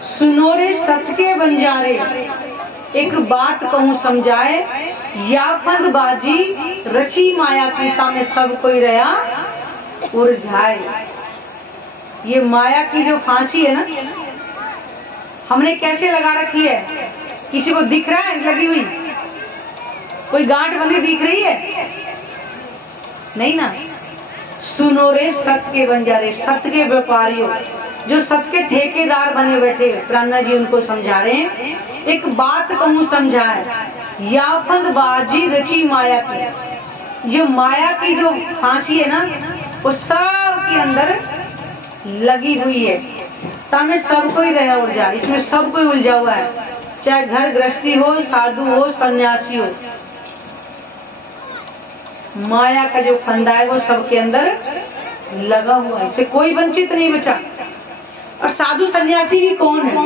सुनो रे सत के बंजारे, एक बात कहूँ समझाए, या फंदबाजी रची माया की तामे सब कोई रहा उलझाए। ये माया की जो फांसी है ना, हमने कैसे लगा रखी है? किसी को दिख रहा है लगी हुई? कोई गांठ बंधी दिख रही है? नहीं ना। सुनो रे सत के बंजारे, सत के व्यापारियों, जो सत के ठेकेदार बने बैठे, प्राणा जी उनको समझा रहे हैं, एक बात कहूँ समझाए, या फंदबाजी रची माया की। जो माया की जो फांसी है ना, वो सब के अंदर लगी हुई है, तामे सब कोई रहा उलझा। इसमें सब कोई उलझा हुआ है, चाहे घर गृहस्थी हो, साधु हो, सन्यासी हो। माया का जो फंदा है वो सबके अंदर लगा हुआ है, इससे कोई वंचित नहीं बचा। और साधु सन्यासी भी कौन है?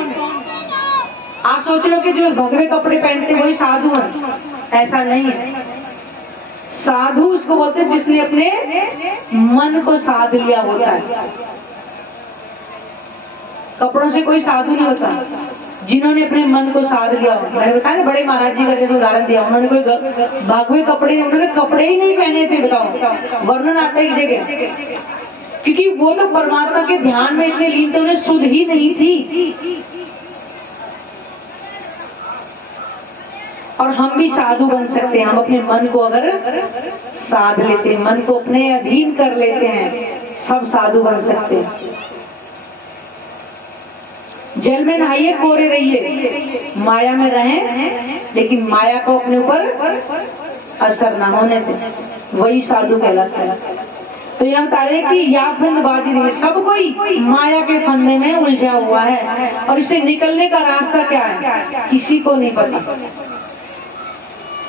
आप सोच लो कि जो भगवे कपड़े पहनते वही साधु है, ऐसा नहीं है। साधु उसको बोलते हैं जिसने अपने मन को साध लिया होता है। कपड़ों से कोई साधु नहीं होता, जिन्होंने अपने मन को साध लिया। मैंने बताया ना, बड़े महाराज जी का जैसे उदाहरण दिया, उन्होंने कोई भागवे कपड़े, उन्होंने कपड़े ही नहीं पहने थे, बताओ, वर्णन आता है एक जगह, क्योंकि वो तो परमात्मा के ध्यान में इतने लीन थे, उन्हें सुध ही नहीं थी। और हम भी साधु बन सकते हैं, हम अपने मन को अगर साध लेते हैं, मन को अपने अधीन कर लेते हैं, सब साधु बन सकते हैं। जल में नहाइए, कोरे रहिए, माया में रहें, लेकिन माया को अपने ऊपर असर ना होने दें, वही साधु कहलाता है। तो यहाँ बता रहे कि या फंदबाजी नहीं, सब कोई माया के फंदे में उलझा हुआ है, और इसे निकलने का रास्ता क्या है किसी को नहीं पता।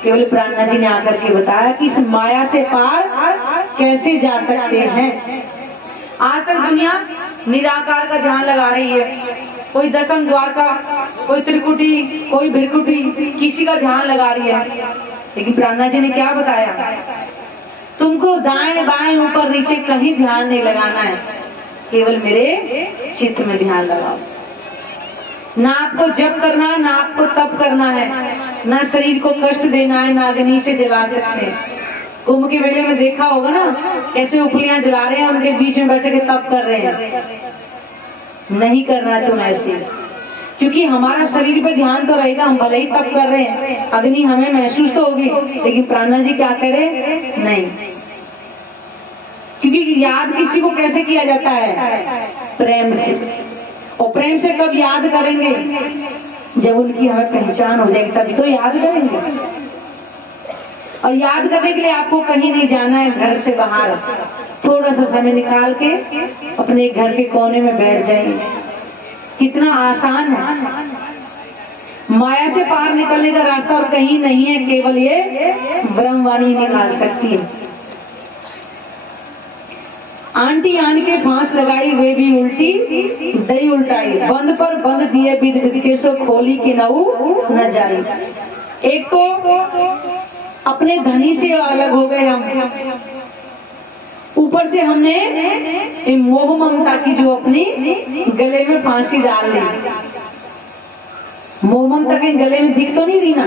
केवल प्राणा जी ने आकर के बताया कि इस माया से पार कैसे जा सकते हैं। आज तक दुनिया निराकार का ध्यान लगा रही है, कोई दशम द्वार का, कोई त्रिकुटी, कोई भ्रिकुटी, किसी का ध्यान लगा रही है। लेकिन प्राणा जी ने क्या बताया? तुमको दाएं बाएं ऊपर नीचे कहीं ध्यान नहीं लगाना है, केवल मेरे चित्त में ध्यान लगाओ। ना आपको जप करना है, ना आपको तप करना है, ना शरीर को कष्ट देना है, ना अग्नि से जला सकते हैं। कुंभ के मेले में देखा होगा ना, कैसे उपलियां जला रहे हैं, उनके बीच में बैठे के तप कर रहे हैं। नहीं करना तुम ऐसे, क्योंकि हमारा शरीर पे ध्यान तो रहेगा, हम भले ही तप कर रहे हैं, अग्नि हमें महसूस तो होगी, लेकिन प्राणा जी क्या करे? नहीं। क्योंकि याद किसी को कैसे किया जाता है? प्रेम से। और प्रेम से कब याद करेंगे? जब उनकी हमें पहचान हो जाएगी, तभी तो याद करेंगे। और याद करने के लिए आपको कहीं नहीं जाना है, घर से बाहर थोड़ा सा समय निकाल के अपने घर के कोने में बैठ जाइए। कितना आसान है। माया से पार निकलने का रास्ता और कहीं नहीं है, केवल ये ब्रह्मवाणी निकाल सकती है। आंटी आन के फांस लगाई, वे भी उल्टी दही उल्टाई, बंद पर बंद दिए बिद बिद के, सो खोली के नऊ न जाई। एक तो अपने धनी से अलग हो गए हम, ऊपर से हमने मोह ममता की जो अपनी गले में फांसी डाल ली। मोह ममता के गले में दिख तो नहीं रही ना,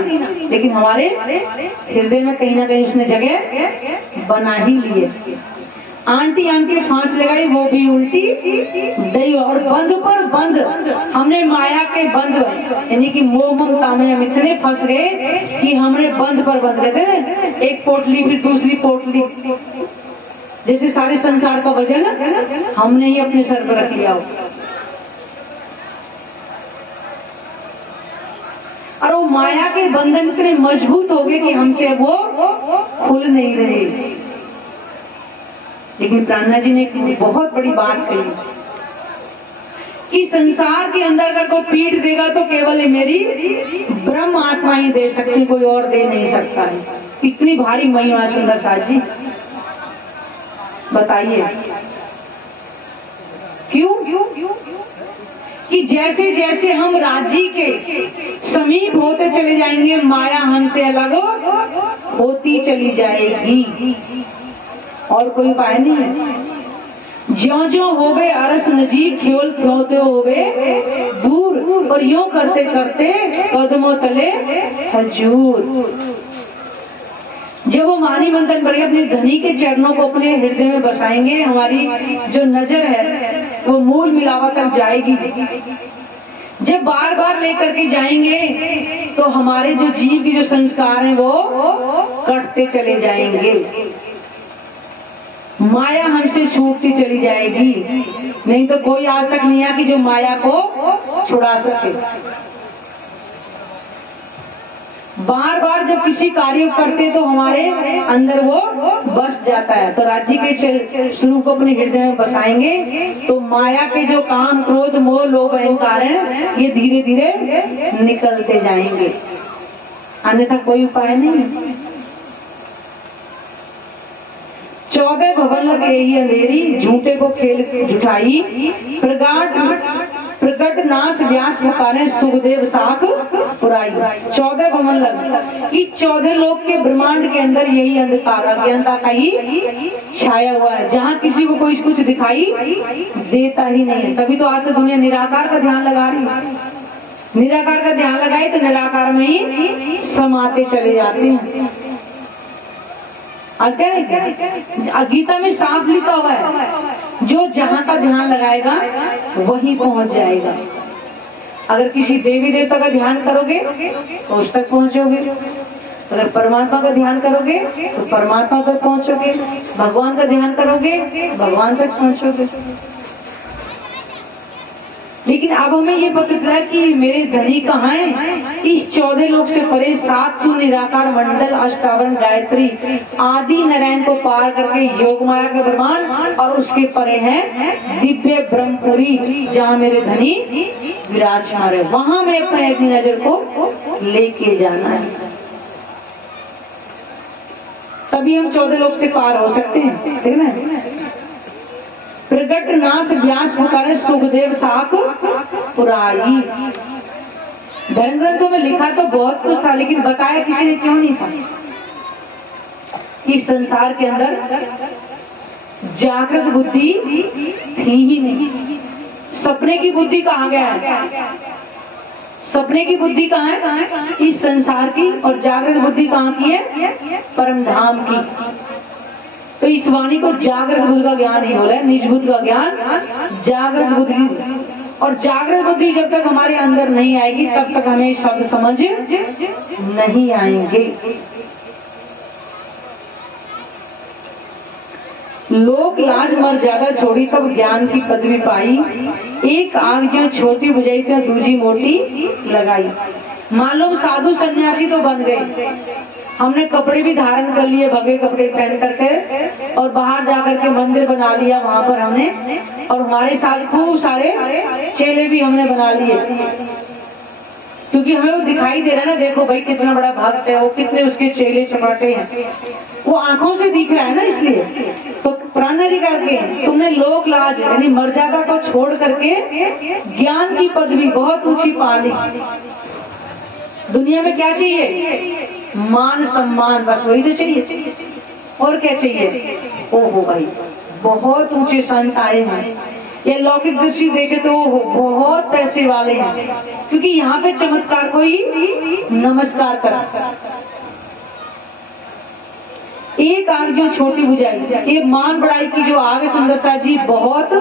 लेकिन हमारे हृदय में कहीं ना कहीं उसने जगह बना ही ली है। आंटी आन के फांस लगाई, वो भी उल्टी दही, और बंद पर बंद हमने माया के बंद, यानी कि मोह ममता में हम इतने फंस गए कि हमने बंद पर बंद कहते हैं, एक पोटली फिर दूसरी पोटली, जैसे सारे संसार का वजन हमने ही अपने सर पर रख लिया हो। और वो माया के बंधन इतने मजबूत हो गए कि हमसे वो खुल नहीं रहे। लेकिन प्राणा जी ने एक बहुत बड़ी बात कही कि संसार के अंदर अगर कोई पीठ देगा तो केवल मेरी ब्रह्म आत्मा ही दे सकती, कोई और दे नहीं सकता है। इतनी भारी महिमा सुंदर साथ जी, बताइए क्यों? कि जैसे जैसे हम राज्य के समीप होते चले जाएंगे, माया हमसे अलग होती चली जाएगी, और कोई उपाय नहीं है। ज्यों ज्यों होवे अरस नजीक, ख्योल ख्योते होवे दूर, और यूं करते करते कदमों तले हजूर। जब वो मानी मंथन करके अपने धनी के चरणों को अपने हृदय में बसाएंगे, हमारी जो नजर है वो मूल मिलावा तक जाएगी। जब बार बार लेकर के जाएंगे तो हमारे जो जीव की जो संस्कार हैं वो कटते चले जाएंगे, माया हमसे छूटती चली जाएगी। नहीं तो कोई आज तक नहीं आया कि जो माया को छुड़ा सके। बार बार जब किसी कार्य करते तो हमारे अंदर वो बस जाता है। तो राज्य के स्वरूप को अपने हृदय में बसाएंगे तो माया के जो काम, क्रोध, मोह, लोभ, अहंकार हैं ये धीरे धीरे निकलते जाएंगे, अन्यथा कोई उपाय नहीं है। 14 भवन लग यही अंधेरी, झूठे को खेल जुठाई, प्रकट नाश व्यास मुकारे, सुखदेव साख पुराई। 14 भवन लग कि 14 लोक के ब्रह्मांड के अंदर यही अंधकार अज्ञानता का ही छाया हुआ है, जहाँ किसी को कोई कुछ दिखाई देता ही नहीं है। तभी तो आज तो दुनिया निराकार का ध्यान लगा रही है। निराकार का ध्यान लगाए तो निराकार में ही समाते चले जाते हैं। आज कह रहे गीता में साफ लिखा हुआ है, जो जहाँ का ध्यान लगाएगा वहीं पहुंच जाएगा। अगर किसी देवी देवता का ध्यान करोगे तो उस तक पहुंचोगे, अगर परमात्मा का ध्यान करोगे तो परमात्मा तक पहुंचोगे, भगवान का ध्यान करोगे भगवान तक पहुंचोगे। लेकिन अब हमें ये पता चला कि मेरे धनी कहाँ हैं? इस 14 लोक से परे 700 निराकार मंडल, अष्टावरण, गायत्री आदि नारायण को पार करके योग माया के ब्रह्मांड और उसके परे है दिव्य ब्रह्मपुरी, जहाँ मेरे धनी विराजमान है। वहां में अपनी नजर को लेके जाना है, तभी हम 14 लोक से पार हो सकते हैं। ठीक है। प्रगट नाश व्यास मुकारे, सुखदेव साख पुराई। धर्म ग्रंथों में लिखा तो बहुत कुछ था, लेकिन बताया किसी ने क्यों नहीं था कि संसार के अंदर जागृत बुद्धि थी ही नहीं। सपने की बुद्धि कहाँ गया है? सपने की बुद्धि कहाँ है? इस संसार की। और जागृत बुद्धि कहाँ की है? परम धाम की। तो इस वाणी को जागृत बुद्धि का ज्ञान ही बोला है, निज बुद्धि का ज्ञान जागृत बुद्धि। और जागृत बुद्धि जब तक हमारे अंदर नहीं आएगी तब तक हमें शब्द समझ नहीं आएंगे। लोक लाज मर्यादा छोड़ी तब ज्ञान की पदवी पाई, एक आग जो छोटी बुझाई तो दूजी मोटी लगाई। मालूम साधु सन्यासी तो बन गए, हमने कपड़े भी धारण कर लिए, भगे कपड़े पहन करके, और बाहर जाकर के मंदिर बना लिया वहां पर हमने, और हमारे साथ खूब सारे चेले भी हमने बना लिए, क्योंकि हमें वो दिखाई दे रहा है ना, देखो भाई कितना बड़ा भक्त है वो, कितने उसके चेले चपाटे हैं, वो आंखों से दिख रहा है ना। इसलिए तो प्राण जी करके तुमने लोक लाज यानी मर्यादा को छोड़ करके ज्ञान की पदवी बहुत ऊंची पा ली। दुनिया में क्या चाहिए? मान सम्मान, बस वही तो चाहिए, और क्या चाहिए? ओहो भाई बहुत ऊंचे संत आए हैं, ये लौकिक दृष्टि देखे तो बहुत पैसे वाले हैं, क्योंकि यहाँ पे चमत्कार को ही नमस्कार करा। एक आग जो छोटी बुझाई, ये मान बढ़ाई की जो आग है सुंदरसा जी बहुत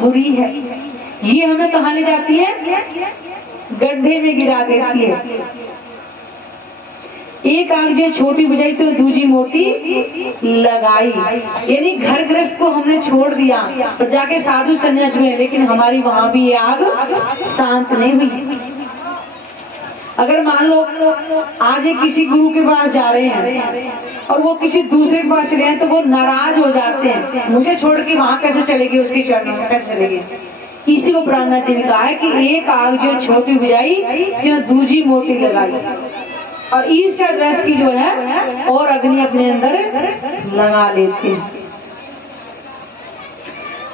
बुरी है। ये हमें कहाँ ले जाती है? गड्ढे में गिरा देती है। एक आग जो छोटी बुझाई तो दूसरी मोटी लगाई, यानी घर गृहस्थ को हमने छोड़ दिया और जाके साधु संन्यास में, लेकिन हमारी वहां भी ये आग शांत नहीं हुई। अगर मान लो आज एक किसी गुरु के पास जा रहे हैं और वो किसी दूसरे के पास चले हैं तो वो नाराज हो जाते हैं, मुझे छोड़ के वहां कैसे चलेगी, उसकी चरणों में कैसे चलेगी। इसी को प्राणनाथ जी ने कहा है कि एक आग जो छोटी बुझाई जो दूसरी मोटी लगाई, और ईर्ष्या द्वेष की जो है और अग्नि अपने अंदर लगा लेते हैं।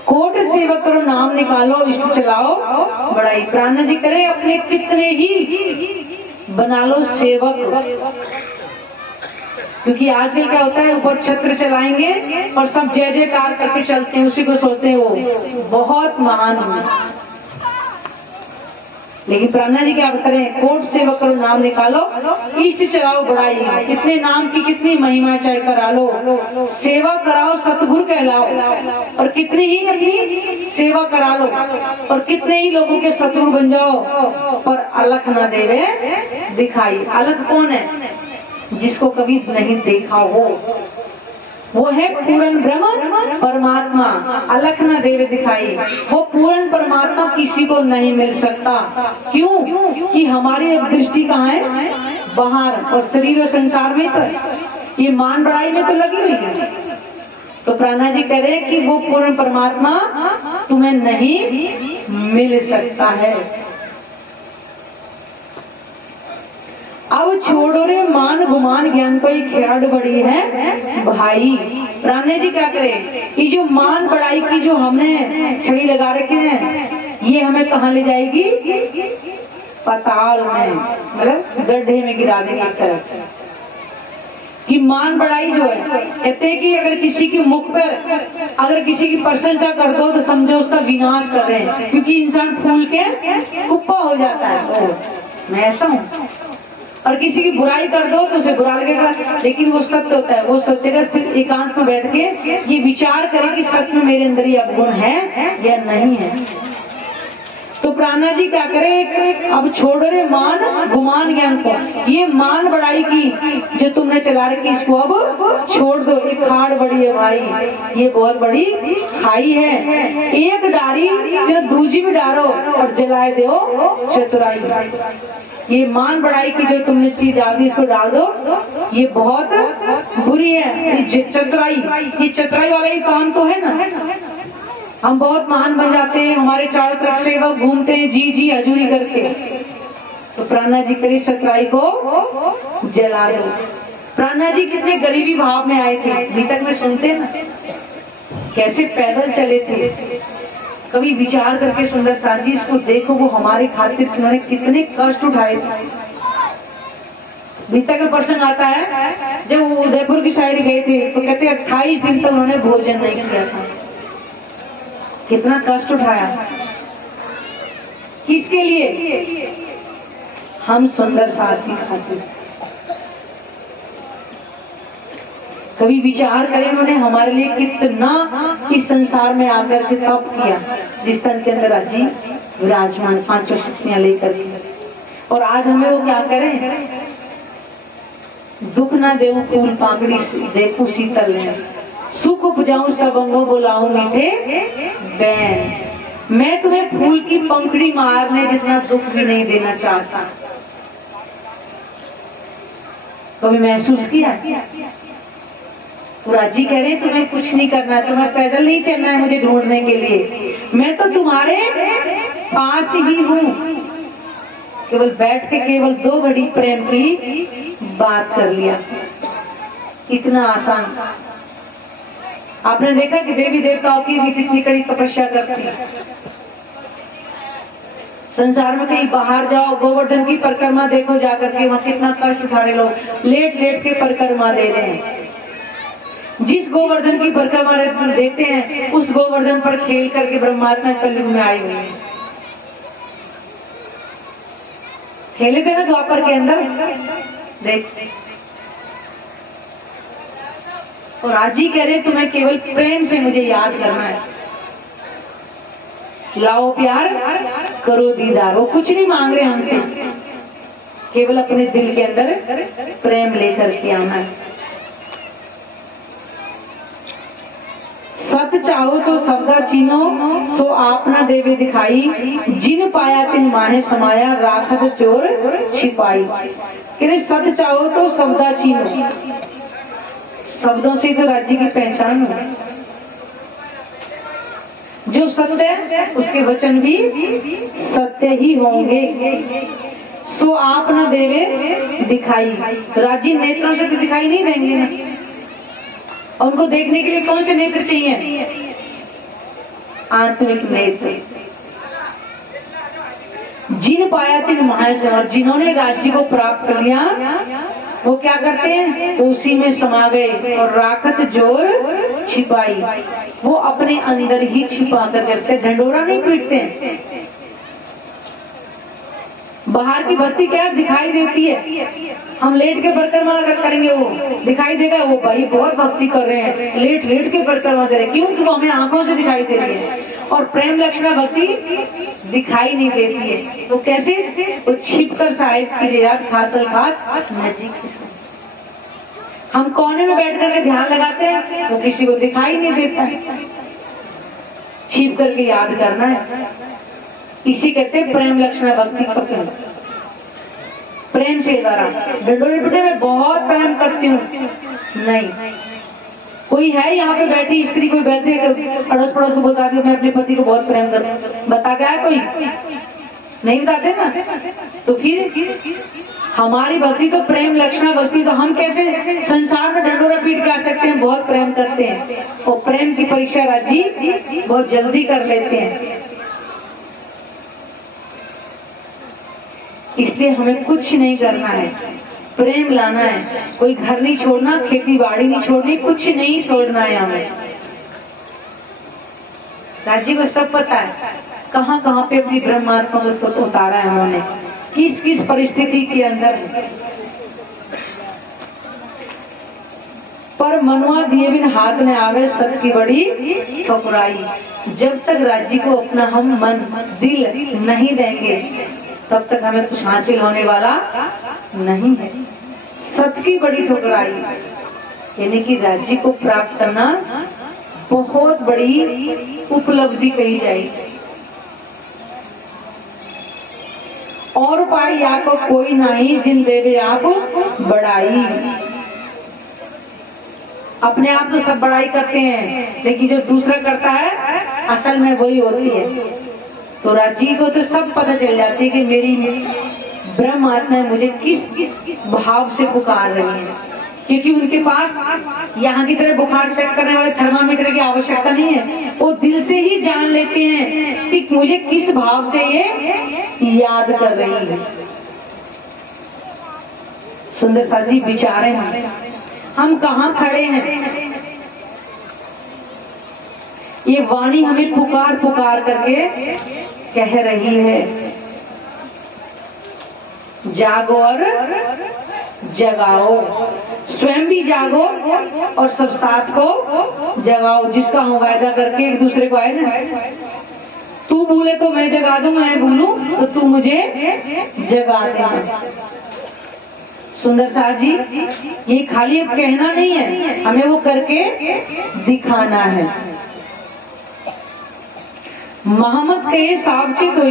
कोट सेवक करो नाम निकालो इष्ट चलाओ बड़ाई। प्राणनाथ जी करे अपने कितने ही बना लो सेवक, क्योंकि आजकल क्या होता है ऊपर छत्र चलाएंगे और सब जय जयकार करके चलते हैं, उसी को सोचते हैं वो बहुत महान है। लेकिन प्राणा जी क्या बता रहे हैं, कोट सेवा करो नाम निकालो, इष्ट चलाओ बड़ाई, कितने नाम की कितनी महिमा चाहे करा लो, सेवा कराओ सतगुरु कहलाओ, और कितनी ही अपनी सेवा करा लो और कितने ही लोगों के सतगुरु बन जाओ, पर अलख न देवे दिखाई। अलख कौन है? जिसको कभी नहीं देखा हो, वो है पूर्ण ब्रह्म परमात्मा। अलख न देवे दिखाई, वो पूर्ण परमात्मा किसी को नहीं मिल सकता। क्यों? कि हमारी अब दृष्टि कहाँ है? बाहर, और शरीर और संसार में, तो ये मान बढ़ाई में तो लगी हुई है। तो प्राणा जी कह रहे कि वो पूर्ण परमात्मा तुम्हें नहीं मिल सकता है। अब छोड़ो रे मान गुमान, ज्ञान को एक खेड़ बड़ी है भाई। प्राणे जी क्या करे, ये जो मान बढ़ाई की जो हमने छड़ी लगा रखे हैं, ये हमें कहाँ ले जाएगी? पाताल में, मतलब गड्ढे में गिरा देंगे एक तरह से। कि मान बढ़ाई जो है, कहते हैं कि अगर किसी के मुख पे अगर किसी की प्रशंसा कर दो तो समझो उसका विनाश कर रहे हैं, क्योंकि इंसान फूल के कुप्पा हो जाता है। मैं ऐसा हूँ। और किसी की बुराई कर दो तो उसे बुरा लगेगा, लेकिन वो सत्य होता है। वो सोचेगा, फिर एकांत में बैठ के ये विचार करे कि सत्य में मेरे अंदर ये अवगुण है या नहीं है। तो प्राणा जी क्या करे, अब छोड़ो रे मान गुमान ज्ञान को, ये मान बढ़ाई की जो तुमने चला रखी, इसको अब छोड़ दो। एक खाड़ बड़ी है भाई, ये बहुत बड़ी खाई है। एक डारी जो दूजी में डारो और जलाए दो चतुराई। ये मान बढ़ाई की जो तुमने चीज डाल दी, इसको डाल दो, ये बहुत बुरी है। ये चतुराई, ये चतुराई वाला ही काम तो है ना। हम बहुत महान बन जाते हैं, हमारे चारों तरफ सेवक घूमते हैं जी जी हजूरी करके। तो प्राणा जी करी चतुराई को जला दो। प्राणा जी कितने गरीबी भाव में आए थे, अभी तक में सुनते ना, कैसे पैदल चले थे। कभी विचार करके सुंदर साथ जी इसको देखो, वो हमारे खातिर उन्होंने कितने कष्ट उठाए थे। बीता का प्रसंग आता है, जब वो उदयपुर की साइड गए थे तो कहते 28 दिन तक उन्होंने भोजन नहीं किया था। कितना कष्ट उठाया, किसके लिए? हम सुंदर साथ की खातिर। कभी विचार करें उन्होंने हमारे लिए कितना इस संसार में आकर के तप किया, जिस तन के अंदर आज जी विराजमान पांचों शक्तियां लेकर के। और आज हमें वो क्या करें? दुख ना देऊ फूल पाकड़ी देखू शीतल है, सुख उपजाऊं सब अंगों बोलाऊं मीठे बैन। मैं तुम्हें फूल की पंखड़ी मारने जितना दुख भी नहीं देना चाहता। कभी महसूस किया? पूरा जी कह रहे तुम्हें कुछ नहीं करना, तुम्हें पैदल नहीं चलना है मुझे ढूंढने के लिए, मैं तो तुम्हारे पास ही हूँ। केवल बैठ के केवल 2 घड़ी प्रेम की बात कर लिया, इतना आसान। आपने देखा कि देवी देवताओं की भी कितनी कड़ी तपस्या करती है। संसार में कहीं बाहर जाओ, गोवर्धन की परिक्रमा देखो जाकर के, वहां कितना कष्ट उठा रहे लोग, लेट लेट के परिक्रमा दे रहे हैं। जिस गोवर्धन की परिक्रमा देखते हैं उस गोवर्धन पर खेल करके ब्रह्मात्मा कलयुग में आई हुई है। खेले थे ना द्वापर के अंदर, देख। और आज ही कह रहे तुम्हें केवल प्रेम से मुझे याद करना है। लाओ प्यार करो दीदार। वो कुछ नहीं मांग रहे हमसे, केवल अपने दिल के अंदर प्रेम लेकर के आना है। सत चाहो सो शब्दा चीनो, सो आपना देवे दिखाई, जिन पाया तिन माने समाया, राखत चोर छिपाई। कहते सत चाहो तो शब्दा चीनो, शब्दों से तो राज्य की पहचान हो। जो सत्य है उसके वचन भी सत्य ही होंगे। सो आप न देवे दिखाई, राज्य नेत्रों से तो दिखाई नहीं देंगे ना। और उनको देखने के लिए कौन से नेत्र चाहिए? आत्मिक नेत्र। जिन पाया तिन महाशय, जिन्होंने राज्य को प्राप्त कर लिया वो क्या करते हैं? उसी में समा गए। और राखत जोर छिपाई, वो अपने अंदर ही छिपा कर करते, ढंडोरा नहीं पीटते। बाहर की भक्ति क्या दिखाई देती है, हम लेट के परिक्रमा करेंगे वो दिखाई देगा, वो भाई बहुत भक्ति कर रहे हैं, लेट लेट के परिक्रमा कर रहे हैं, क्योंकि वो हमें आंखों से दिखाई दे रही है। और प्रेम लक्षणा भक्ति दिखाई नहीं देती है, तो कैसे, वो छिप कर साहिब की याद खासल खास नजीक। हम कोने में बैठ करके ध्यान लगाते हैं, वो किसी को दिखाई नहीं देता है, छिप करके याद करना है। इसी कहते हैं प्रेम लक्षणा भक्ति का। प्रेम से द्वारा डंडोरे पिटे मैं बहुत प्रेम करती हूँ, नहीं। कोई है यहाँ पे बैठी स्त्री, कोई बैठे अड़ोस पड़ोस को बताती हूँ मैं अपने पति को बहुत प्रेम करती हूँ, बता क्या है? कोई नहीं बताते ना। तो फिर हमारी भक्ति तो प्रेम लक्षणा भक्ति, तो हम कैसे संसार में डंडोरा पीट के आ सकते हैं? बहुत प्रेम करते हैं, और प्रेम की परीक्षा राजी बहुत जल्दी कर लेते हैं। इसलिए हमें कुछ नहीं करना है, प्रेम लाना है। कोई घर नहीं छोड़ना, खेती बाड़ी नहीं छोड़नी, कुछ नहीं छोड़ना है हमें। राजी को सब पता है कहाँ कहाँ पे अपनी ब्रह्मात्मा को उतारा है उन्होंने, किस किस परिस्थिति के अंदर। पर मनुआ दिए बिन हाथ में आवे, सत की बड़ी ठकुराई। जब तक राजी को अपना हम मन दिल नहीं देंगे, तब तक हमें कुछ हासिल होने वाला नहीं है। सत की बड़ी ठुकराई यानी कि राज्य को प्राप्त करना बहुत बड़ी उपलब्धि कही जाएगी। और पाई या को कोई नहीं, जिन दे दे आप बड़ाई। अपने आप तो सब बड़ाई करते हैं, लेकिन जो दूसरा करता है असल में वही होती है। तो राजी को तो सब पता चल जाती है कि मेरी ब्रह्म आत्मा मुझे किस भाव से पुकार रही है, क्योंकि उनके पास यहाँ की तरह बुखार चेक करने वाले थर्मामीटर की आवश्यकता नहीं है। वो दिल से ही जान लेते हैं कि मुझे किस भाव से ये याद कर रही है। सुंदर सा जी विचारे हम कहाँ खड़े हैं। ये वाणी हमें पुकार पुकार करके कह रही है, जागो और जगाओ। स्वयं भी जागो और सब साथ को जगाओ। जिसका हम वायदा करके एक दूसरे को आए ना, तू भूले तो मैं जगा दूं, मैं भूलूं तो तू मुझे जगा देना। सुंदर सा जी ये खाली अब कहना नहीं है, हमें वो करके दिखाना है। मोहम्मद कहे सावचेत हो।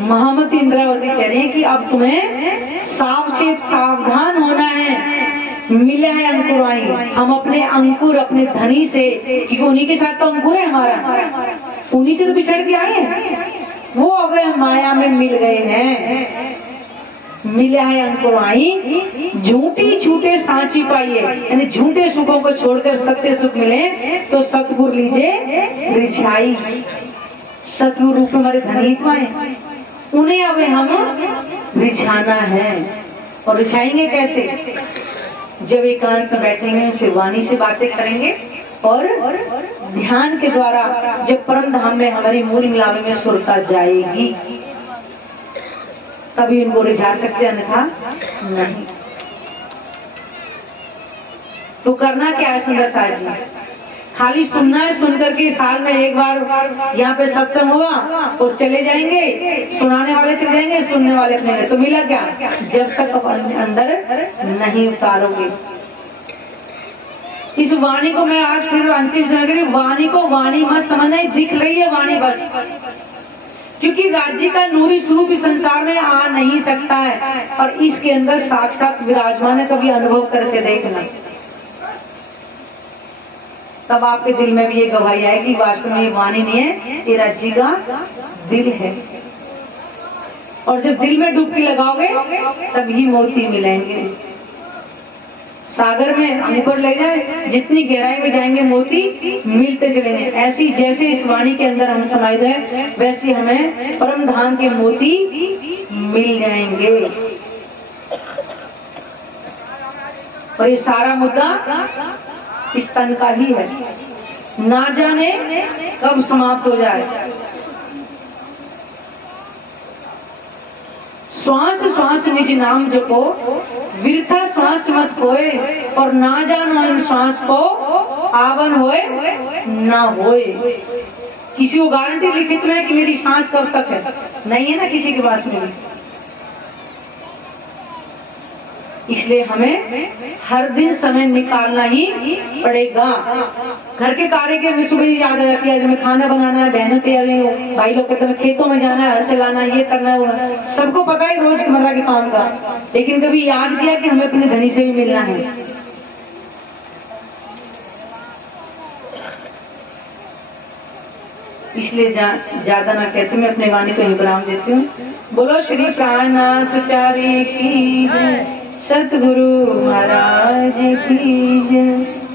मोहम्मद इंद्रावती कह रहे हैं कि अब तुम्हें सावचेत सावधान होना है। मिला है अंकुराई, हम अपने अंकुर अपने धनी से, क्योंकि उन्हीं के साथ तो अंकुर है हमारा, उन्हीं से तो बिछड़ के आए हैं। वो अब माया में मिल गए हैं। मिला है अंकुराई, झूठी झूठे सांची पाइए, यानी झूठे सुखों को छोड़कर सत्य सुख मिले तो सतगुरु लीजिए रिझाई। सतगुरु रूप हमारे धनीत्माएं, उन्हें अब हम रिझाना है। और रिझाएंगे कैसे? जब एकांत में बैठेंगे, सिर्फ वाणी से बातें करेंगे और ध्यान के द्वारा जब परम धाम में हमारी मूल मिलावे में सुरता जाएगी, तभी इनको रिझा सकते, अन्यथा नहीं। तो करना क्या है सुंदर साहब जी? खाली सुनना है, सुन करके साल में एक बार यहाँ पे सत्संग होगा और चले जाएंगे, सुनाने वाले चले जाएंगे, सुनने वाले अपने। तो मिला क्या? जब तक अपने अंदर नहीं उतारोगे इस वाणी को। मैं आज फिर अंतिम समय के लिए वाणी को वाणी मत समझना, दिख रही है वाणी बस, क्योंकि राज्य का नूरी स्वरूप इस संसार में आ नहीं सकता है, और इसके अंदर साक्षात विराजमान है। कभी अनुभव करके देखना, तब आपके दिल में भी ये गवाही आए कि वास्तव में ये वाणी नहीं है, ये राज्य का दिल है। और जब दिल में डुबकी लगाओगे तभी मोती मिलेंगे। सागर में ऊपर ले जाए, जितनी गहराई में जाएंगे मोती मिलते चलेंगे। ऐसी जैसे इस वाणी के अंदर हम समाये हैं, वैसे हमें परम धाम के मोती मिल जाएंगे। और ये सारा मुद्दा इस तन का ही है, ना जाने कब समाप्त हो जाए। श्वास श्वास निज नाम जपो, वृथा श्वास मत होए, और ना जानो इन श्वास को आवन होए ना होए। किसी को गारंटी लिखित में कि मेरी सांस कब तक है, नहीं है ना किसी के पास में। इसलिए हमें हर दिन समय निकालना ही पड़ेगा। घर के कार्य के हमें सुबह ही याद आ जाती है, हमें खाना बनाना है, बहनों तैयारी हो, भाई लोग कहते हैं खेतों में जाना है, हल चलाना, ये करना है, सबको पता है रोजमर्रा के काम का, लेकिन कभी याद किया कि हमें अपने धनी से भी मिलना है। इसलिए ज्यादा ना कहते, मैं अपने वाणी को ही विराम देती हूँ। बोलो श्री प्राणनाथ प्यारे की जय, सतगुरु महाराज की जय।